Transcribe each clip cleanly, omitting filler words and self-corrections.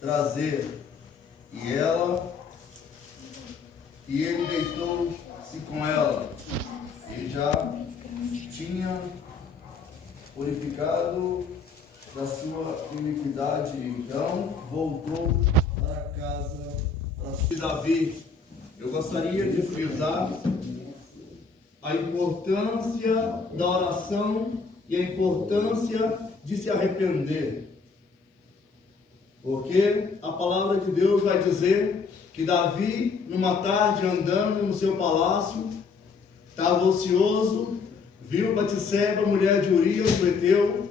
trazer e ele deitou-se com ela. Ele já tinha purificado da sua iniquidade, então voltou para casa de Davi. Eu gostaria de frisar a importância da oração e a importância de se arrepender. Porque a palavra de Deus vai dizer que Davi, numa tarde andando no seu palácio, estava ocioso, viu Batseba, mulher de Urias, o Heteu,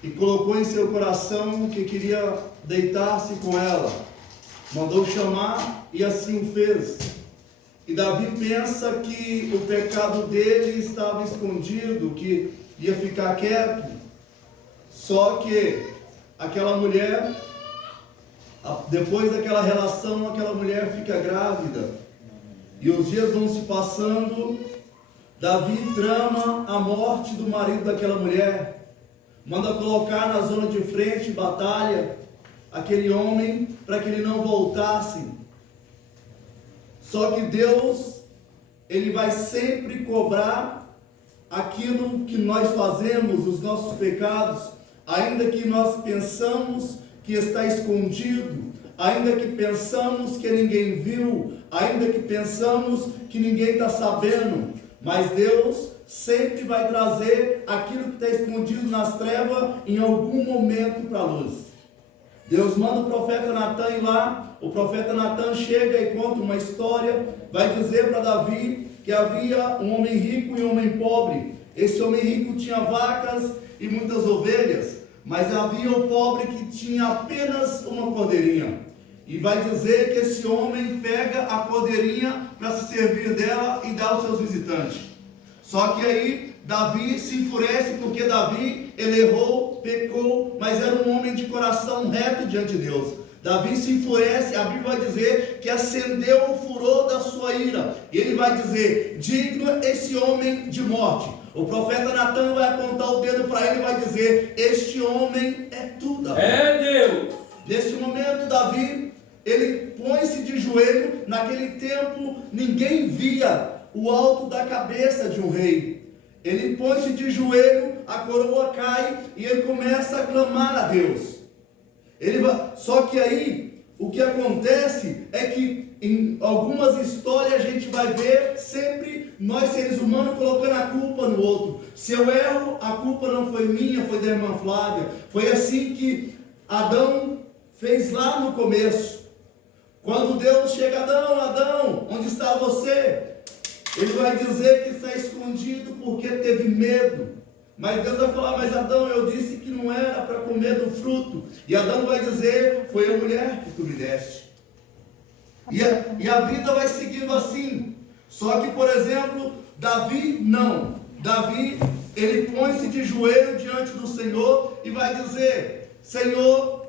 e colocou em seu coração que queria deitar-se com ela. Mandou chamar e assim o fez. E Davi pensa que o pecado dele estava escondido, que ia ficar quieto. Só que aquela mulher, depois daquela relação, aquela mulher fica grávida. E os dias vão se passando. Davi trama a morte do marido daquela mulher. Manda colocar na zona de frente, batalha, aquele homem para que ele não voltasse. Só que Deus, Ele vai sempre cobrar aquilo que nós fazemos, os nossos pecados, ainda que nós pensamos que está escondido, ainda que pensamos que ninguém viu, ainda que pensamos que ninguém está sabendo, mas Deus sempre vai trazer aquilo que está escondido nas trevas em algum momento para a luz. Deus manda o profeta Natan ir lá. O profeta Natan chega e conta uma história, vai dizer para Davi que havia um homem rico e um homem pobre. Esse homem rico tinha vacas e muitas ovelhas, mas havia o pobre que tinha apenas uma cordeirinha. E vai dizer que esse homem pega a cordeirinha para se servir dela e dá aos seus visitantes. Só que aí Davi se enfurece porque Davi, ele errou, pecou, mas era um homem de coração reto diante de Deus. Davi se enfurece, a Bíblia vai dizer que acendeu o furor da sua ira. E ele vai dizer, digno esse homem de morte. O profeta Natan vai apontar o dedo para ele e vai dizer, este homem é tu, Davi. É Deus. Neste momento, Davi, ele põe-se de joelho. Naquele tempo, ninguém via o alto da cabeça de um rei. Ele põe-se de joelho, a coroa cai e ele começa a clamar a Deus. Só que aí, o que acontece é que em algumas histórias a gente vai ver sempre nós seres humanos colocando a culpa no outro. Se eu erro, a culpa não foi minha, foi da irmã Flávia. Foi assim que Adão fez lá no começo. Quando Deus chega, Adão, onde está você? Ele vai dizer que está escondido porque teve medo. Mas Deus vai falar, mas Adão, eu disse que não era para comer do fruto. E Adão vai dizer, foi a mulher que tu me deste. E a vida vai seguindo assim. Só que, por exemplo, Davi não. Davi, ele põe-se de joelho diante do Senhor e vai dizer, Senhor,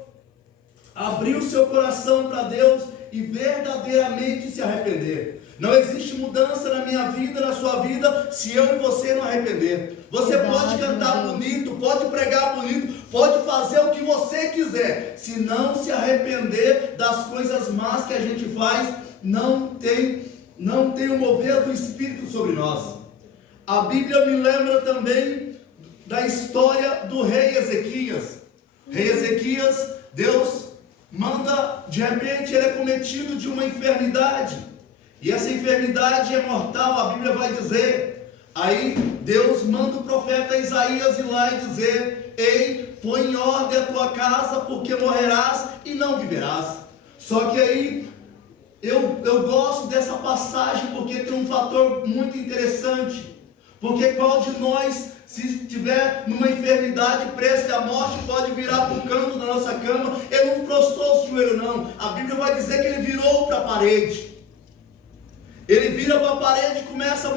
abriu seu coração para Deus e verdadeiramente se arrepender. Não existe mudança na minha vida, na sua vida, se eu e você não arrepender. Você pode cantar bonito, pode pregar bonito, pode fazer o que você quiser. Se não se arrepender das coisas más que a gente faz, não tem o mover do Espírito sobre nós. A Bíblia me lembra também da história do rei Ezequias. Rei Ezequias, Deus manda, de repente ele é cometido de uma enfermidade. E essa enfermidade é mortal, a Bíblia vai dizer. Aí Deus manda o profeta Isaías ir lá e dizer, ei, põe em ordem a tua casa, porque morrerás e não viverás. Só que aí, eu gosto dessa passagem, porque tem um fator muito interessante. Porque qual de nós, se estiver numa enfermidade prestes à morte, pode virar para o canto da nossa cama? Ele não prostrou o joelho não, a Bíblia vai dizer que ele virou para a parede. Ele vira para a parede e começa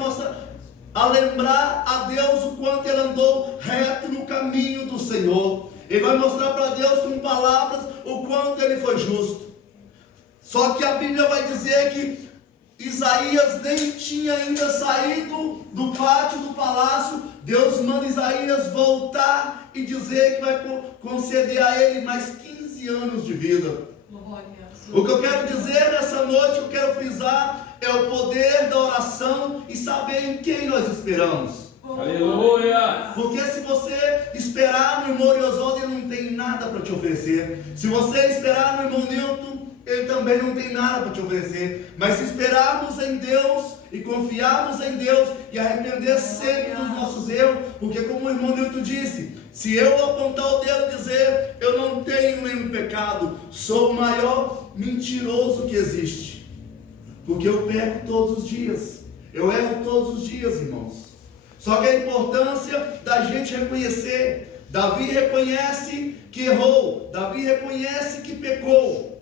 a lembrar a Deus o quanto ele andou reto no caminho do Senhor. Ele vai mostrar para Deus com palavras o quanto ele foi justo. Só que a Bíblia vai dizer que Isaías nem tinha ainda saído do pátio do palácio. Deus manda Isaías voltar e dizer que vai conceder a ele mais 15 15 anos de vida. Glória. O que eu quero dizer nessa noite, eu quero frisar, é o poder da oração e saber em quem nós esperamos. Aleluia! Porque se você esperar no irmão Oswaldo, ele não tem nada para te oferecer. Se você esperar no irmão Newton, ele também não tem nada para te oferecer. Mas se esperarmos em Deus e confiarmos em Deus e arrepender sempre dos nossos erros, porque como o irmão Newton disse, se eu apontar o dedo e dizer, eu não tenho nenhum pecado, sou o maior mentiroso que existe. Porque eu peco todos os dias. Eu erro todos os dias, irmãos. Só que a importância da gente reconhecer. Davi reconhece que errou. Davi reconhece que pecou.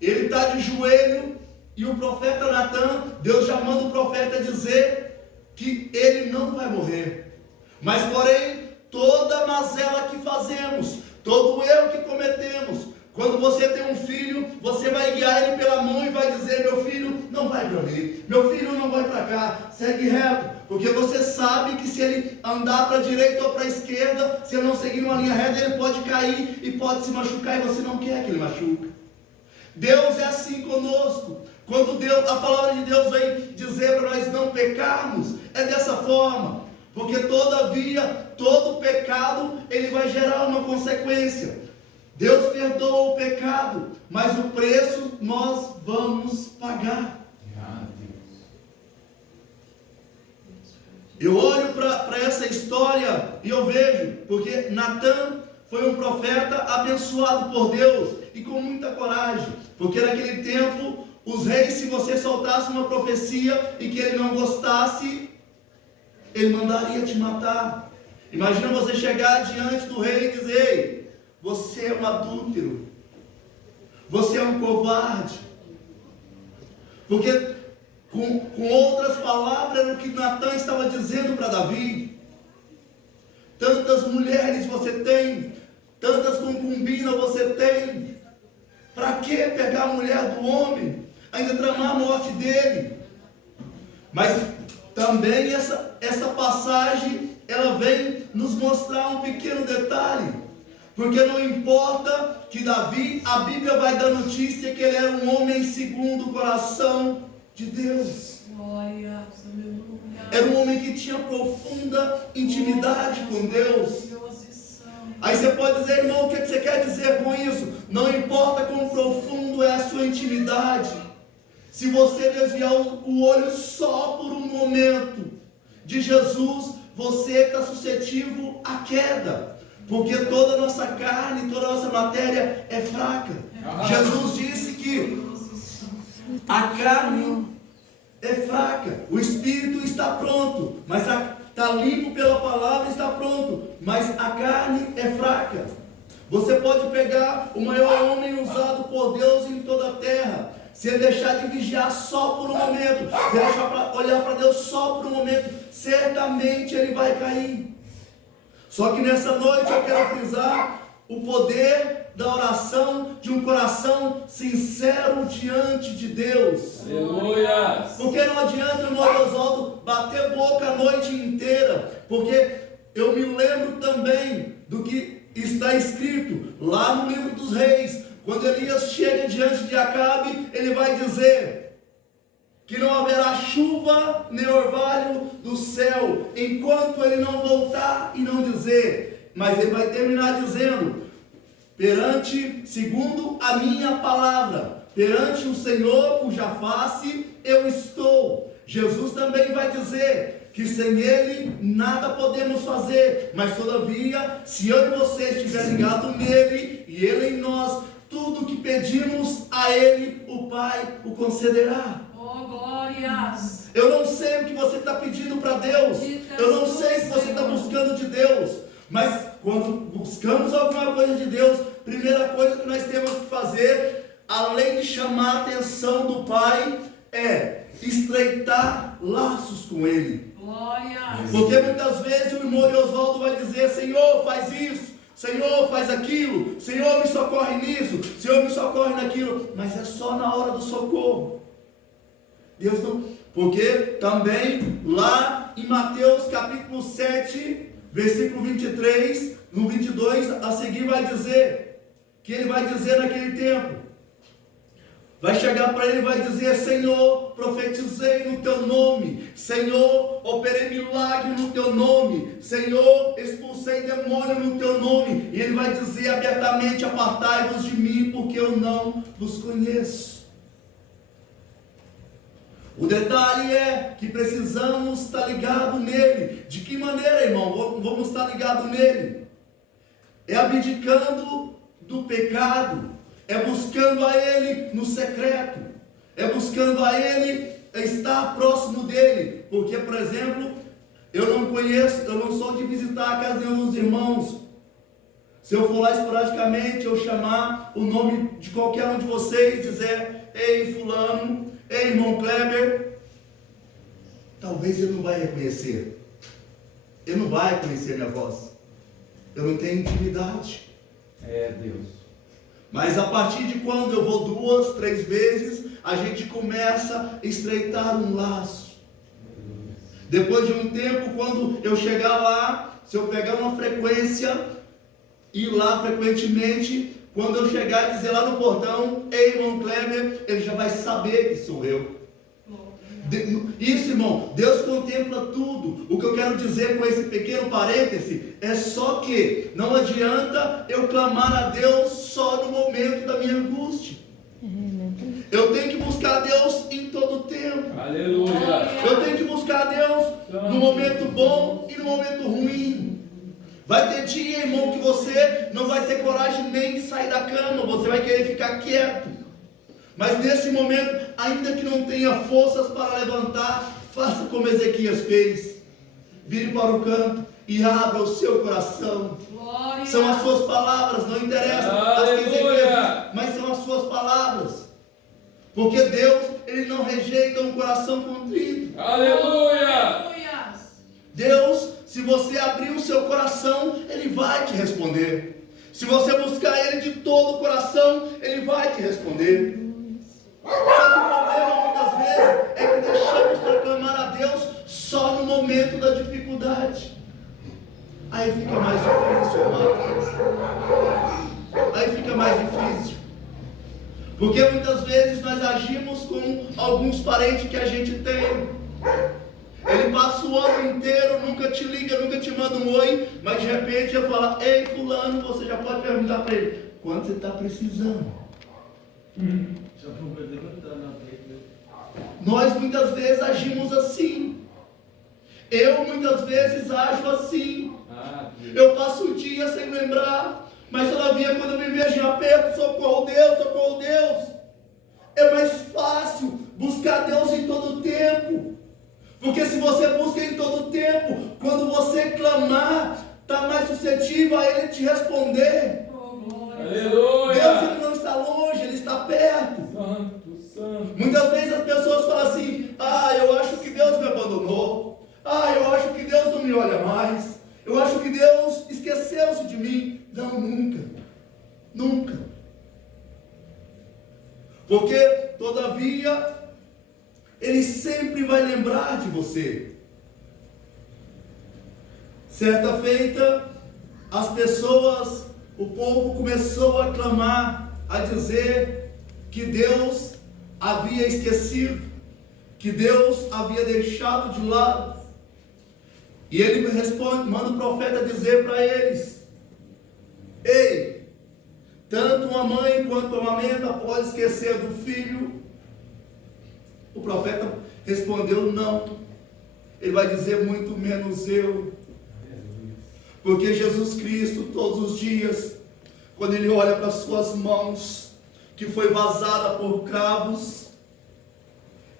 Ele está de joelho e o profeta Natan, Deus já manda o profeta dizer que ele não vai morrer. Mas porém, toda mazela que fazemos, todo erro que cometemos, quando você tem um filho, você vai guiar ele pela mão e vai dizer, meu filho não vai para ali, meu filho não vai para cá, segue reto, porque você sabe que se ele andar para a direita ou para a esquerda, se ele não seguir uma linha reta, ele pode cair e pode se machucar e você não quer que ele machuque. Deus é assim conosco. Quando a palavra de Deus vem dizer para nós não pecarmos, é dessa forma, porque todavia, todo pecado, ele vai gerar uma consequência. Deus perdoa o pecado, mas o preço nós vamos pagar. Eu olho para essa história e eu vejo, porque Natan foi um profeta abençoado por Deus e com muita coragem, porque naquele tempo os reis, se você soltasse uma profecia e que ele não gostasse, ele mandaria te matar. Imagina você chegar diante do rei e dizer, ei, você é um adúltero, você é um covarde, porque com outras palavras era o que Natan estava dizendo para Davi. Tantas mulheres você tem, tantas concubinas você tem, para que pegar a mulher do homem, ainda tramar a morte dele? Mas também essa passagem, ela vem nos mostrar um pequeno detalhe, porque não importa que Davi, a Bíblia vai dar notícia que ele era um homem segundo o coração de Deus. Glória. Era um homem que tinha profunda intimidade com Deus. Aí você pode dizer, irmão, o que você quer dizer com isso? Não importa quão profundo é a sua intimidade, se você desviar o olho só por um momento de Jesus, você está suscetível à queda, porque toda a nossa carne, toda a nossa matéria é fraca. Jesus disse que a carne é fraca, o espírito está pronto, mas está limpo pela palavra, está pronto, mas a carne é fraca. Você pode pegar o maior homem usado por Deus em toda a terra, se ele deixar de vigiar só por um momento, se ele deixar olhar para Deus só por um momento, certamente ele vai cair. Só que nessa noite eu quero frisar o poder da oração de um coração sincero diante de Deus. Aleluia! Porque não adianta, irmão Oswaldo, bater boca a noite inteira, porque eu me lembro também do que está escrito lá no livro dos reis. Quando Elias chega diante de Acabe, ele vai dizer que não haverá chuva nem orvalho do céu, enquanto ele não voltar e não dizer. Mas ele vai terminar dizendo, segundo a minha palavra, perante o Senhor cuja face eu estou. Jesus também vai dizer que sem Ele nada podemos fazer, mas todavia, se eu e você estiver ligado nele e Ele em nós, tudo que pedimos a Ele, o Pai o concederá. Oh, glórias! Eu não sei o que você está pedindo para Deus, eu não sei o que você está buscando de Deus, mas quando buscamos alguma coisa de Deus, primeira coisa que nós temos que fazer, além de chamar a atenção do Pai, é estreitar laços com Ele. Glórias! Porque muitas vezes o irmão Oswaldo vai dizer, Senhor, faz isso, Senhor, faz aquilo, Senhor, me socorre nisso, Senhor, me socorre naquilo, mas é só na hora do socorro. Deus não... Porque também lá em Mateus capítulo 7, versículo 23, no 22, a seguir vai dizer que ele vai dizer naquele tempo. Vai chegar para ele e vai dizer: Senhor, profetizei no teu nome. Senhor, operei milagre no teu nome. Senhor, expulsei demônio no teu nome. E ele vai dizer abertamente: apartai-vos de mim, porque eu não vos conheço. O detalhe é que precisamos estar ligados nele. De que maneira, irmão? Vamos estar ligados nele. É abdicando do pecado. É buscando a Ele no secreto. É buscando a Ele estar próximo dEle. Porque, por exemplo, eu não sou de visitar a casa de uns irmãos. Se eu for lá esporadicamente, eu chamar o nome de qualquer um de vocês, dizer: ei, fulano, ei, irmão Kleber, talvez ele não vai reconhecer. Ele não vai reconhecer minha voz. Eu não tenho intimidade. É Deus. Mas a partir de quando eu vou 2, 3 vezes, a gente começa a estreitar um laço. Depois de um tempo, quando eu chegar lá, se eu pegar uma frequência, ir lá frequentemente, quando eu chegar e dizer lá no portão: ei, irmão Kleber, ele já vai saber que sou eu. Isso, irmão, Deus contempla tudo. O que eu quero dizer com esse pequeno parêntese é só que não adianta eu clamar a Deus só no momento da minha angústia. Eu tenho que buscar a Deus em todo tempo. Aleluia. Eu tenho que buscar a Deus no momento bom e no momento ruim. Vai ter dia, irmão, que você não vai ter coragem nem de sair da cama. Você vai querer ficar quieto. Mas nesse momento, ainda que não tenha forças para levantar, faça como Ezequias fez. Vire para o canto e abra o seu coração. Glória. São as suas palavras, não interessa as que Ezequias, mas são as suas palavras. Porque Deus, Ele não rejeita um coração contrito. Aleluia. Deus, se você abrir o seu coração, Ele vai te responder. Se você buscar Ele de todo o coração, Ele vai te responder. Só que o problema muitas vezes é que deixamos para clamar a Deus só no momento da dificuldade. Aí fica mais difícil, irmãos. Aí fica mais difícil. Porque muitas vezes nós agimos com alguns parentes que a gente tem. Ele passa o ano inteiro, nunca te liga, nunca te manda um oi, mas de repente eu falo: ei, fulano, você já pode perguntar para ele: quanto você está precisando? Nós muitas vezes agimos assim. Eu muitas vezes ajo assim. Eu passo o dia sem lembrar, mas todavia quando eu me vejo em aperto: socorro Deus, socorro Deus. É mais fácil buscar Deus em todo o tempo. Porque se você busca em todo o tempo, quando você clamar, está mais suscetível a Ele te responder. Aleluia. Deus, Ele não está longe, Ele está perto. Santo, santo. Muitas vezes as pessoas falam assim: eu acho que Deus me abandonou. Eu acho que Deus não me olha mais. Eu acho que Deus esqueceu-se de mim. Não, nunca. Nunca. Porque, todavia, Ele sempre vai lembrar de você. Certa feita, as pessoas, o povo começou a clamar, a dizer que Deus havia esquecido, que Deus havia deixado de lado. E ele responde, manda o profeta dizer para eles: ei, tanto uma mãe quanto uma mãe pode esquecer do filho. O profeta respondeu: não. Ele vai dizer: muito menos eu. Porque Jesus Cristo, todos os dias, quando Ele olha para as suas mãos, que foi vazada por cravos,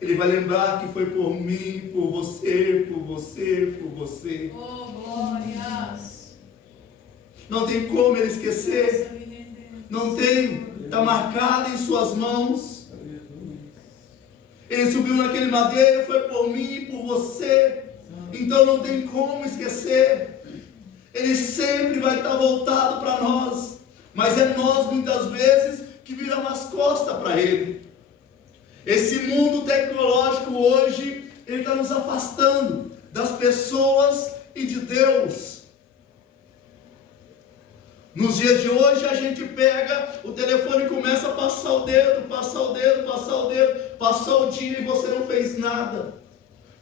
Ele vai lembrar que foi por mim, por você, por você, por você. Oh, glórias. Não tem como Ele esquecer. Não tem. Está marcado em suas mãos. Ele subiu naquele madeiro, foi por mim e por você. Então não tem como esquecer. Ele sempre vai estar voltado para nós. Mas é nós muitas vezes que viramos as costas para Ele. Esse mundo tecnológico hoje, ele está nos afastando das pessoas e de Deus. Nos dias de hoje a gente pega o telefone e começa a passar o dedo, passar o dedo, passar o dedo, passou o dia e você não fez nada.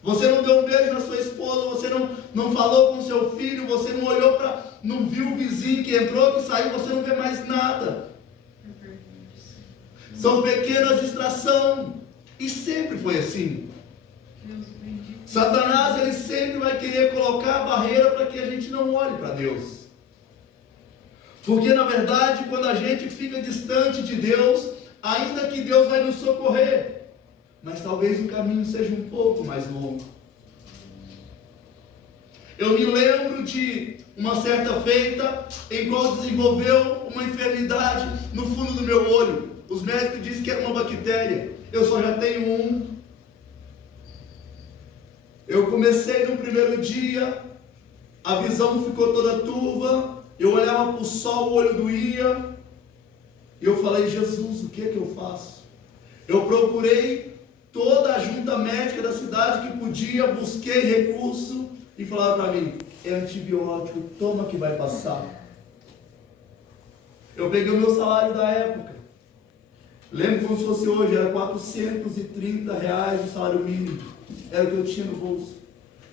Você não deu um beijo na sua esposa, você não falou com seu filho, você não olhou para, não viu o vizinho que entrou, que saiu, você não vê mais nada. São pequenas distrações. E sempre foi assim. Satanás, ele sempre vai querer colocar a barreira para que a gente não olhe para Deus. Porque na verdade, quando a gente fica distante de Deus, ainda que Deus vai nos socorrer, mas talvez o caminho seja um pouco mais longo. Eu me lembro de uma certa feita em qual desenvolveu uma enfermidade no fundo do meu olho. Os médicos disseram que era uma bactéria. Eu só já tenho um. Eu comecei no primeiro dia, a visão ficou toda turva, eu olhava para o sol, o olho doía, e eu falei, Jesus, o que é que eu faço? Eu procurei toda a junta médica da cidade que podia, busquei recurso, e falaram para mim, é antibiótico, toma que vai passar. Eu peguei o meu salário da época, lembro como se fosse hoje, era R$430 o salário mínimo, era o que eu tinha no bolso.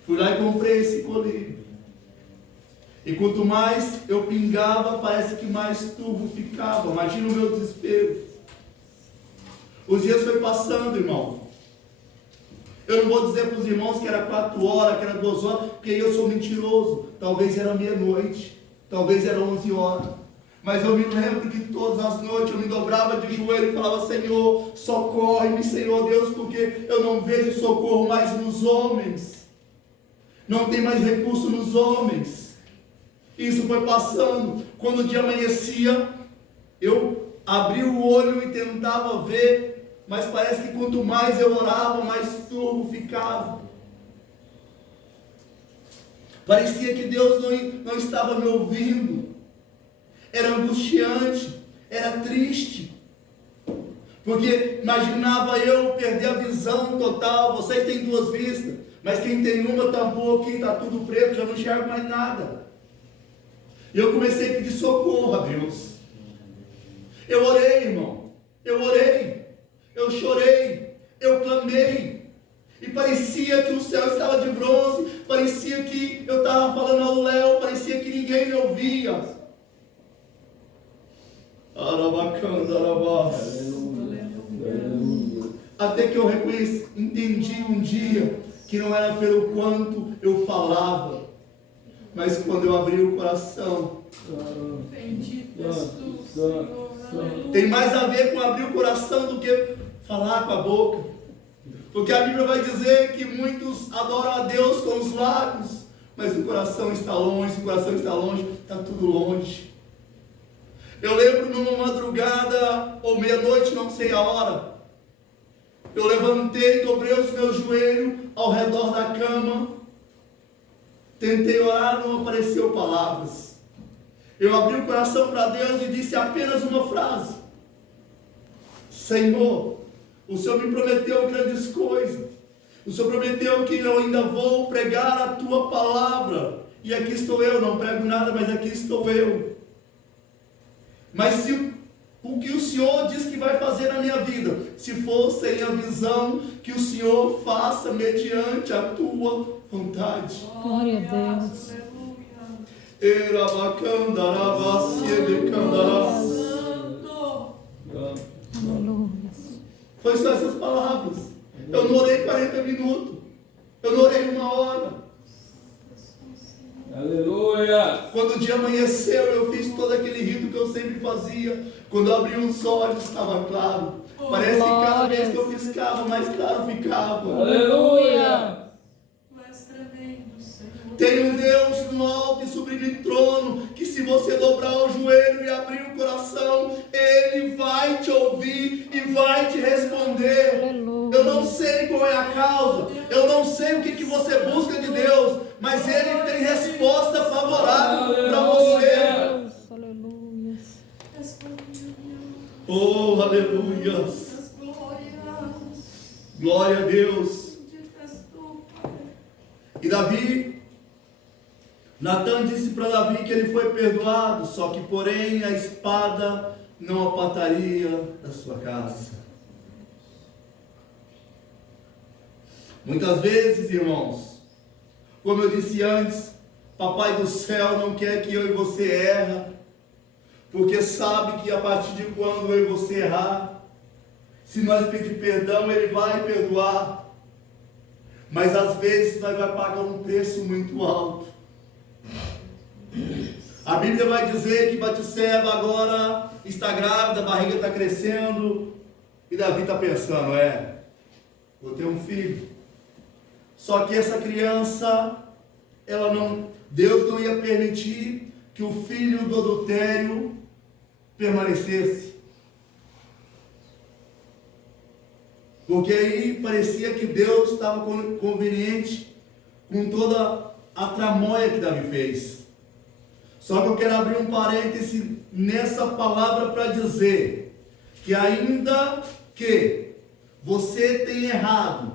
Fui lá e comprei esse colírio. E quanto mais eu pingava, parece que mais turvo ficava. Imagina o meu desespero. Os dias foi passando, irmão. Eu não vou dizer para os irmãos que era 4 horas, que era 2 horas, porque eu sou mentiroso. Talvez era meia-noite, talvez era 11 horas. Mas eu me lembro que todas as noites eu me dobrava de joelho e falava, Senhor, socorre-me, Senhor Deus, porque eu não vejo socorro mais nos homens. Não tem mais recurso nos homens. Isso foi passando. Quando o dia amanhecia, eu abri o olho e tentava ver, mas parece que quanto mais eu orava, mais turvo ficava. Parecia que Deus não estava me ouvindo. Era angustiante, era triste. Porque imaginava eu perder a visão total. Vocês têm 2 vistas, mas quem tem uma tampou aqui, está tudo preto, já não enxergo mais nada. E eu comecei a pedir socorro a Deus. Eu orei, irmão. Eu orei. Eu chorei. Eu clamei. E parecia que o céu estava de bronze. Parecia que eu estava falando ao léu. Parecia que ninguém me ouvia. Até que eu entendi um dia que não era pelo quanto eu falava, mas quando eu abri o coração. Tem mais a ver com abrir o coração do que falar com a boca. Porque a Bíblia vai dizer que muitos adoram a Deus com os lábios, mas o coração está longe. Se o coração está longe, está tudo longe. Eu lembro numa madrugada ou meia-noite, não sei a hora, eu levantei, dobrei os meus joelhos ao redor da cama, tentei orar, não apareceu palavras. Eu abri o coração para Deus e disse apenas uma frase: Senhor, o Senhor me prometeu grandes coisas. O Senhor prometeu que eu ainda vou pregar a Tua palavra. E aqui estou eu, não prego nada, mas aqui estou eu. Mas se o que o Senhor diz que vai fazer na minha vida, se for sem a visão, que o Senhor faça mediante a Tua vontade. Glória a Deus. Foi só essas palavras. Eu não orei 40 minutos. Eu não orei 1 hora. Aleluia! Quando o dia amanheceu, eu fiz todo aquele rito que eu sempre fazia. Quando eu abri os olhos, estava claro. Parece que cada vez que eu piscava, mais claro ficava. Aleluia! Tem um Deus no alto e sublime trono, que se você dobrar o joelho e abrir o coração, Ele vai te ouvir e vai te responder. Aleluia. Eu não sei qual é a causa, eu não sei o que você busca de Deus, mas Ele tem resposta favorável para você. Deus, aleluia. Oh, aleluia. Glória a Deus. E Davi, Natan disse para Davi que ele foi perdoado, só que porém a espada não apartaria da sua casa. Muitas vezes, irmãos, como eu disse antes, Papai do céu não quer que eu e você erra, porque sabe que a partir de quando eu e você errar, se nós pedir perdão, Ele vai perdoar, mas às vezes nós vamos pagar um preço muito alto. A Bíblia vai dizer que Batseba agora está grávida, a barriga está crescendo, e Davi está pensando, vou ter um filho. Só que essa criança, Deus não ia permitir que o filho do adultério permanecesse. Porque aí parecia que Deus estava conveniente com toda a tramóia que Davi fez. Só que eu quero abrir um parêntese nessa palavra para dizer que ainda que você tenha errado,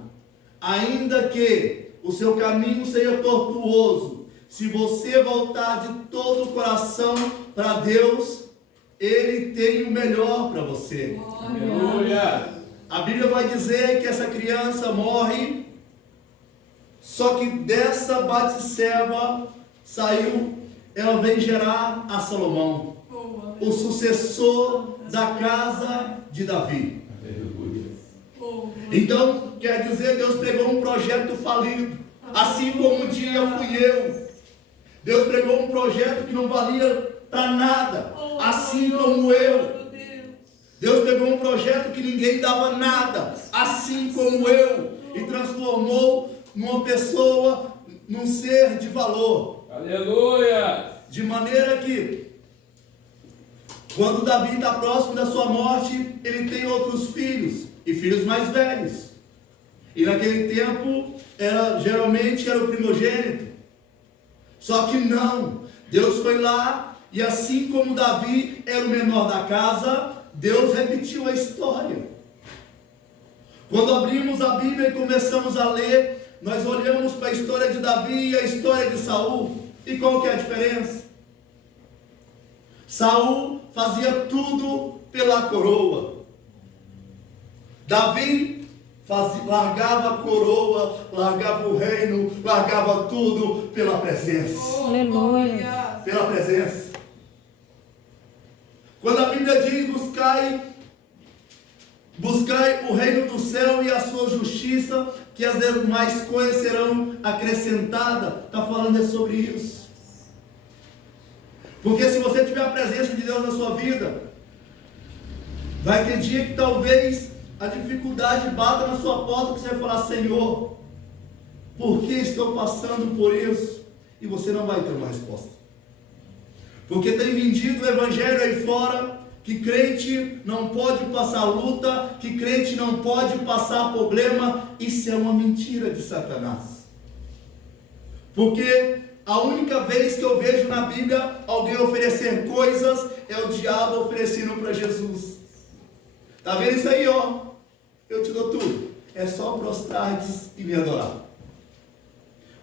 ainda que o seu caminho seja tortuoso, se você voltar de todo o coração para Deus, Ele tem o melhor para você. Aleluia. A Bíblia vai dizer que essa criança morre, só que dessa Batseba ela vem gerar a Salomão, o sucessor da casa de Davi. Então, quer dizer, Deus pegou um projeto falido, assim como um dia fui eu. Deus pegou um projeto que não valia para nada, assim como eu. Deus pegou um projeto que ninguém dava nada, assim como eu, e transformou numa pessoa, num ser de valor. Aleluia. De maneira que, quando Davi está próximo da sua morte, ele tem outros filhos, e filhos mais velhos. E naquele tempo, geralmente era o primogênito. Só que não, Deus foi lá, e assim como Davi era o menor da casa, Deus repetiu a história. Quando abrimos a Bíblia e começamos a ler, nós olhamos para a história de Davi e a história de Saul. E qual que é a diferença? Saul fazia tudo pela coroa. Davi largava a coroa, largava o reino, largava tudo pela presença. Aleluia. Pela presença. Quando a Bíblia diz buscai o reino do céu e a sua justiça, que as demais coisas serão acrescentadas, está falando sobre isso. Porque se você tiver a presença de Deus na sua vida, vai ter dia que talvez a dificuldade bata na sua porta, que você vai falar, Senhor, por que estou passando por isso? E você não vai ter uma resposta. Porque tem vendido o evangelho aí fora, que crente não pode passar luta, que crente não pode passar problema. Isso é uma mentira de Satanás. Porque a única vez que eu vejo na Bíblia alguém oferecer coisas, é o diabo oferecendo para Jesus. Está vendo isso aí, ó? Eu te dou tudo. É só prostrar-te e me adorar.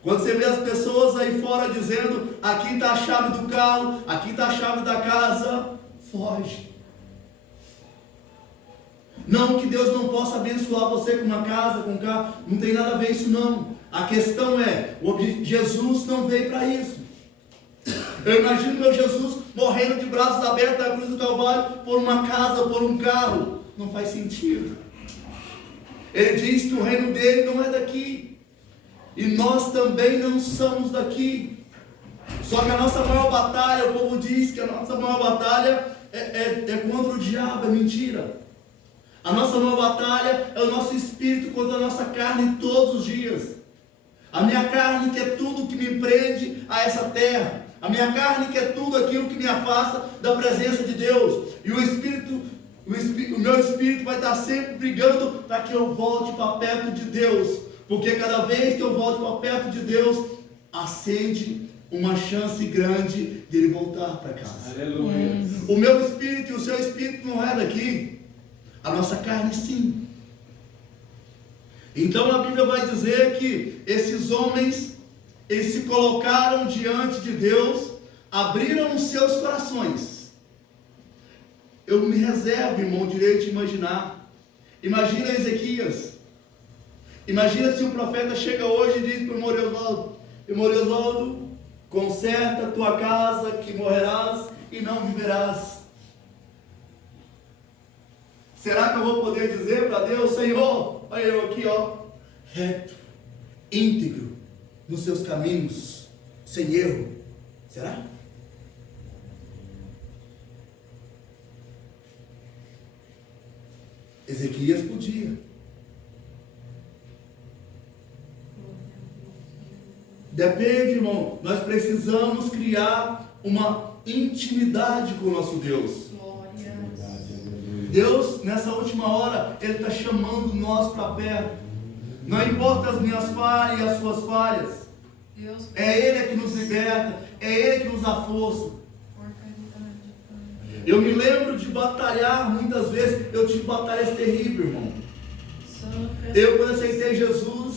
Quando você vê as pessoas aí fora dizendo, aqui está a chave do carro, aqui está a chave da casa, foge. Não que Deus não possa abençoar você com uma casa, com um carro, não tem nada a ver isso não. A questão é, Jesus não veio para isso. Eu imagino meu Jesus morrendo de braços abertos na cruz do Calvário, por uma casa, por um carro. Não faz sentido. Ele diz que o reino dele não é daqui. E nós também não somos daqui. Só que a nossa maior batalha, o povo diz que a nossa maior batalha é contra o diabo, é mentira. A nossa maior batalha é o nosso espírito contra a nossa carne todos os dias. A minha carne quer tudo que me prende a essa terra. A minha carne quer tudo aquilo que me afasta da presença de Deus. E o meu espírito vai estar sempre brigando para que eu volte para perto de Deus. Porque cada vez que eu volto para perto de Deus, acende uma chance grande de ele voltar para casa. Aleluia. O meu espírito e o seu espírito não é daqui. A nossa carne sim. Então a Bíblia vai dizer que esses homens, eles se colocaram diante de Deus, abriram os seus corações. Eu me reservo, irmão, o direito de imaginar. Imagina Ezequias. Imagina se o profeta chega hoje e diz para o Moriosvaldo, conserta a tua casa, que morrerás e não viverás. Será que eu vou poder dizer para Deus, Senhor, olha eu aqui, reto, íntegro, nos seus caminhos, sem erro? Será? Ezequias podia. Depende, irmão. Nós precisamos criar uma intimidade com o nosso Deus. Deus, nessa última hora, Ele está chamando nós para perto. Não importa as minhas falhas e as suas falhas. É Ele que nos liberta. É Ele que nos dá força. Eu me lembro de batalhar muitas vezes. Eu tive batalhas terríveis, irmão. Eu, quando aceitei Jesus,